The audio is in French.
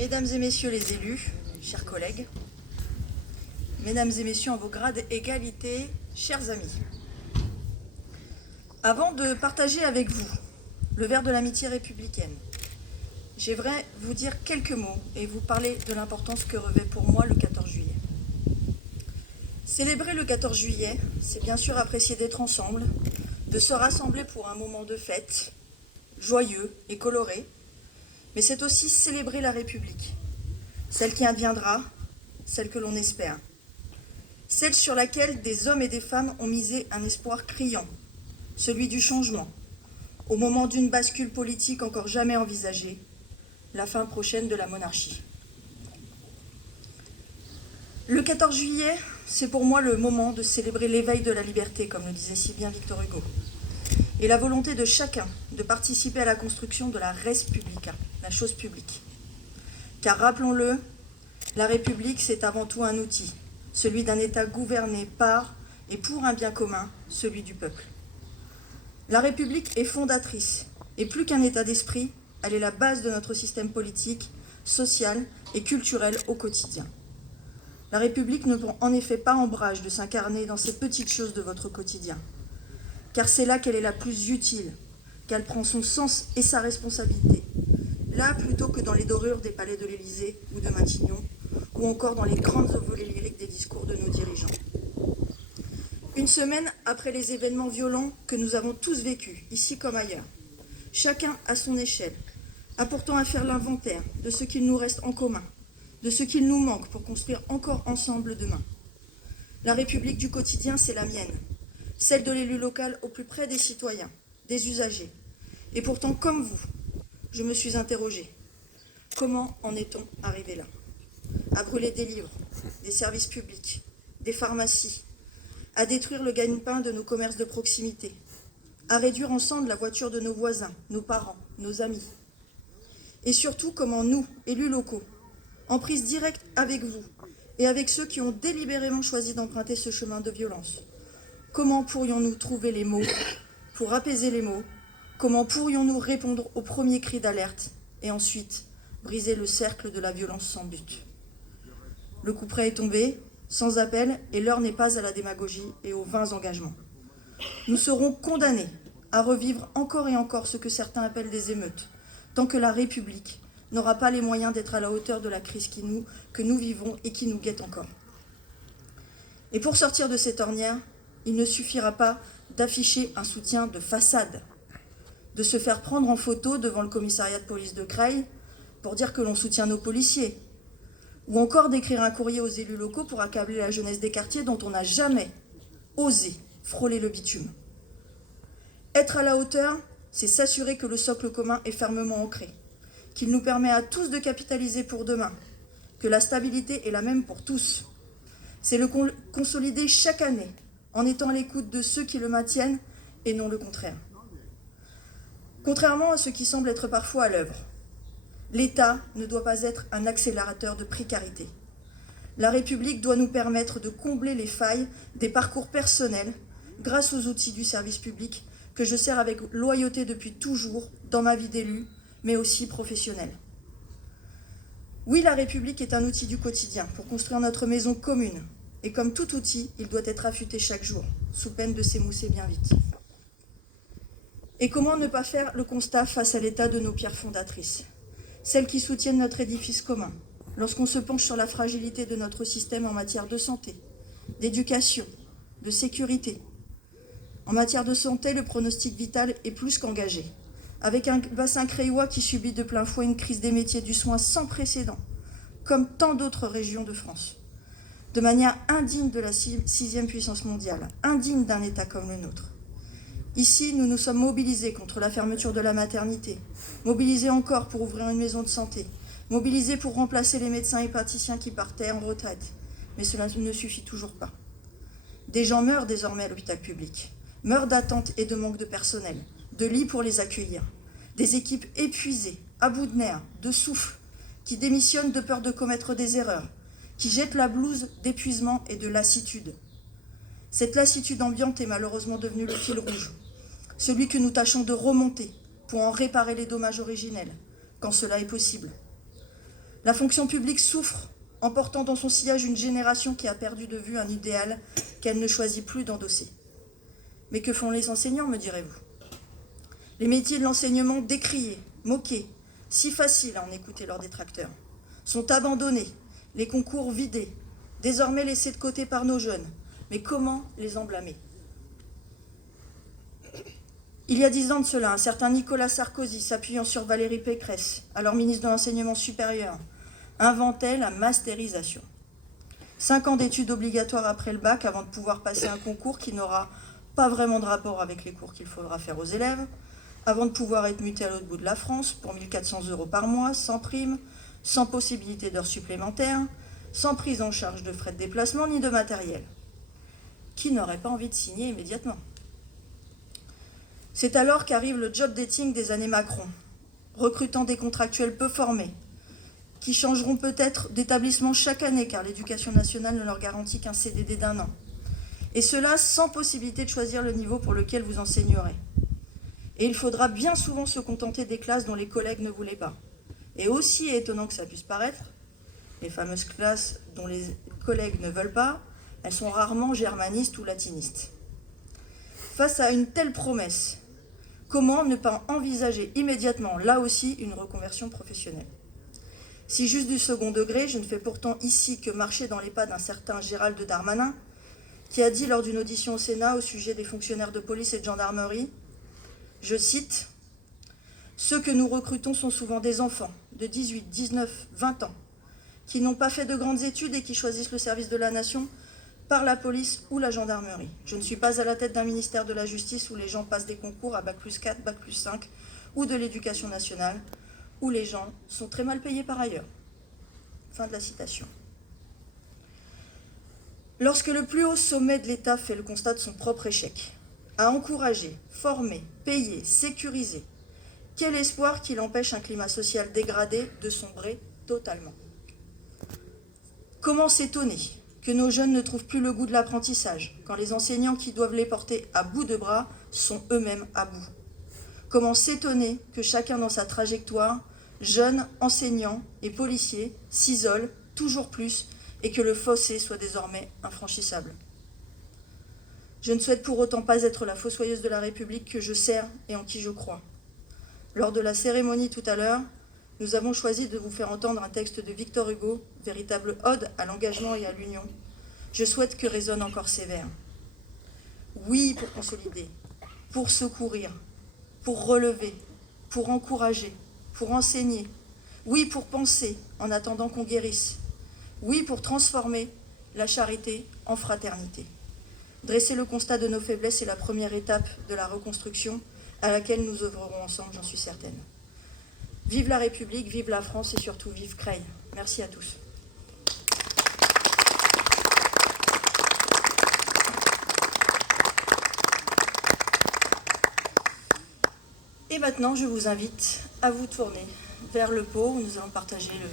Mesdames et messieurs les élus, chers collègues, mesdames et messieurs en vos grades égalité, chers amis. Avant de partager avec vous le verre de l'amitié républicaine, j'aimerais vous dire quelques mots et vous parler de l'importance que revêt pour moi le 14 juillet. Célébrer le 14 juillet, c'est bien sûr apprécier d'être ensemble, de se rassembler pour un moment de fête, joyeux et coloré, mais c'est aussi célébrer la République, celle qui adviendra, celle que l'on espère, celle sur laquelle des hommes et des femmes ont misé un espoir criant, celui du changement, au moment d'une bascule politique encore jamais envisagée, la fin prochaine de la monarchie. Le 14 juillet, c'est pour moi le moment de célébrer l'éveil de la liberté, comme le disait si bien Victor Hugo, et la volonté de chacun de participer à la construction de la res publica, la chose publique. Car rappelons-le, la République, c'est avant tout un outil, celui d'un État gouverné par et pour un bien commun, celui du peuple. La République est fondatrice, et plus qu'un état d'esprit, elle est la base de notre système politique, social et culturel au quotidien. La République ne prend en effet pas ombrage de s'incarner dans ces petites choses de votre quotidien, car c'est là qu'elle est la plus utile, qu'elle prend son sens et sa responsabilité, là plutôt que dans les dorures des palais de l'Élysée ou de Matignon, ou encore dans les grandes envolées lyriques des discours de nos dirigeants. Une semaine après les événements violents que nous avons tous vécus, ici comme ailleurs, chacun à son échelle, a pourtant à faire l'inventaire de ce qu'il nous reste en commun, de ce qu'il nous manque pour construire encore ensemble demain. La République du quotidien, c'est la mienne, celle de l'élu local au plus près des citoyens, des usagers. Et pourtant, comme vous, je me suis interrogée. Comment en est-on arrivé là? À brûler des livres, des services publics, des pharmacies, à détruire le gagne-pain de nos commerces de proximité, à réduire ensemble la voiture de nos voisins, nos parents, nos amis. Et surtout, comment nous, élus locaux, en prise directe avec vous et avec ceux qui ont délibérément choisi d'emprunter ce chemin de violence, comment pourrions-nous trouver les mots pour apaiser les mots? Comment pourrions-nous répondre aux premiers cris d'alerte et ensuite briser le cercle de la violence sans but? Le couperet est tombé, sans appel, et l'heure n'est pas à la démagogie et aux vains engagements. Nous serons condamnés à revivre encore et encore ce que certains appellent des émeutes, tant que la République n'aura pas les moyens d'être à la hauteur de la crise que nous vivons et qui nous guette encore. Et pour sortir de cette ornière, il ne suffira pas d'afficher un soutien de façade, de se faire prendre en photo devant le commissariat de police de Creil pour dire que l'on soutient nos policiers, ou encore d'écrire un courrier aux élus locaux pour accabler la jeunesse des quartiers dont on n'a jamais osé frôler le bitume. Être à la hauteur, c'est s'assurer que le socle commun est fermement ancré, qu'il nous permet à tous de capitaliser pour demain, que la stabilité est la même pour tous. C'est le consolider chaque année, en étant à l'écoute de ceux qui le maintiennent et non le contraire. Contrairement à ce qui semble être parfois à l'œuvre, l'État ne doit pas être un accélérateur de précarité. La République doit nous permettre de combler les failles des parcours personnels grâce aux outils du service public que je sers avec loyauté depuis toujours dans ma vie d'élu, mais aussi professionnelle. Oui, la République est un outil du quotidien pour construire notre maison commune. Et comme tout outil, il doit être affûté chaque jour, sous peine de s'émousser bien vite. Et comment ne pas faire le constat face à l'état de nos pierres fondatrices, celles qui soutiennent notre édifice commun, lorsqu'on se penche sur la fragilité de notre système en matière de santé, d'éducation, de sécurité. En matière de santé, le pronostic vital est plus qu'engagé, avec un bassin creillois qui subit de plein fouet une crise des métiers du soin sans précédent, comme tant d'autres régions de France, de manière indigne de la sixième puissance mondiale, indigne d'un État comme le nôtre. Ici, nous nous sommes mobilisés contre la fermeture de la maternité, mobilisés encore pour ouvrir une maison de santé, mobilisés pour remplacer les médecins et praticiens qui partaient en retraite. Mais cela ne suffit toujours pas. Des gens meurent désormais à l'hôpital public, meurent d'attente et de manque de personnel, de lits pour les accueillir, des équipes épuisées, à bout de nerfs, de souffle, qui démissionnent de peur de commettre des erreurs, qui jettent la blouse d'épuisement et de lassitude. Cette lassitude ambiante est malheureusement devenue le fil rouge, celui que nous tâchons de remonter pour en réparer les dommages originels, quand cela est possible. La fonction publique souffre en portant dans son sillage une génération qui a perdu de vue un idéal qu'elle ne choisit plus d'endosser. Mais que font les enseignants, me direz-vous? Les métiers de l'enseignement décriés, moqués, si faciles à en écouter leurs détracteurs, sont abandonnés, les concours vidés, désormais laissés de côté par nos jeunes. Mais comment les en blâmer? Il y a 10 ans de cela, un certain Nicolas Sarkozy, s'appuyant sur Valérie Pécresse, alors ministre de l'Enseignement supérieur, inventait la mastérisation. 5 ans d'études obligatoires après le bac avant de pouvoir passer un concours qui n'aura pas vraiment de rapport avec les cours qu'il faudra faire aux élèves, avant de pouvoir être muté à l'autre bout de la France pour 1 400 € par mois, sans prime, sans possibilité d'heures supplémentaires, sans prise en charge de frais de déplacement ni de matériel. Qui n'aurait pas envie de signer immédiatement? C'est alors qu'arrive le job dating des années Macron, recrutant des contractuels peu formés, qui changeront peut-être d'établissement chaque année, car l'éducation nationale ne leur garantit qu'un CDD d'1 an. Et cela sans possibilité de choisir le niveau pour lequel vous enseignerez. Et il faudra bien souvent se contenter des classes dont les collègues ne voulaient pas. Et aussi étonnant que ça puisse paraître, les fameuses classes dont les collègues ne veulent pas, elles sont rarement germanistes ou latinistes. Face à une telle promesse, comment ne pas envisager immédiatement, là aussi, une reconversion professionnelle? Si juste du second degré, je ne fais pourtant ici que marcher dans les pas d'un certain Gérald Darmanin, qui a dit lors d'une audition au Sénat au sujet des fonctionnaires de police et de gendarmerie, je cite, « Ceux que nous recrutons sont souvent des enfants de 18, 19, 20 ans, qui n'ont pas fait de grandes études et qui choisissent le service de la nation par la police ou la gendarmerie. Je ne suis pas à la tête d'un ministère de la Justice où les gens passent des concours à Bac+4, Bac+5 ou de l'Éducation nationale, où les gens sont très mal payés par ailleurs. » Fin de la citation. Lorsque le plus haut sommet de l'État fait le constat de son propre échec, à encourager, former, payer, sécuriser, quel espoir qu'il empêche un climat social dégradé de sombrer totalement. Comment s'étonner que nos jeunes ne trouvent plus le goût de l'apprentissage quand les enseignants qui doivent les porter à bout de bras sont eux-mêmes à bout? Comment s'étonner que chacun dans sa trajectoire, jeunes, enseignants et policiers, s'isole toujours plus et que le fossé soit désormais infranchissable? Je ne souhaite pour autant pas être la fossoyeuse de la République que je sers et en qui je crois. Lors de la cérémonie tout à l'heure, nous avons choisi de vous faire entendre un texte de Victor Hugo, véritable ode à l'engagement et à l'union. Je souhaite que résonnent encore ces vers. Oui, pour consolider, pour secourir, pour relever, pour encourager, pour enseigner. Oui, pour penser en attendant qu'on guérisse. Oui, pour transformer la charité en fraternité. Dresser le constat de nos faiblesses est la première étape de la reconstruction à laquelle nous œuvrerons ensemble, j'en suis certaine. Vive la République, vive la France et surtout vive Creil. Merci à tous. Et maintenant, je vous invite à vous tourner vers le pot où nous allons partager le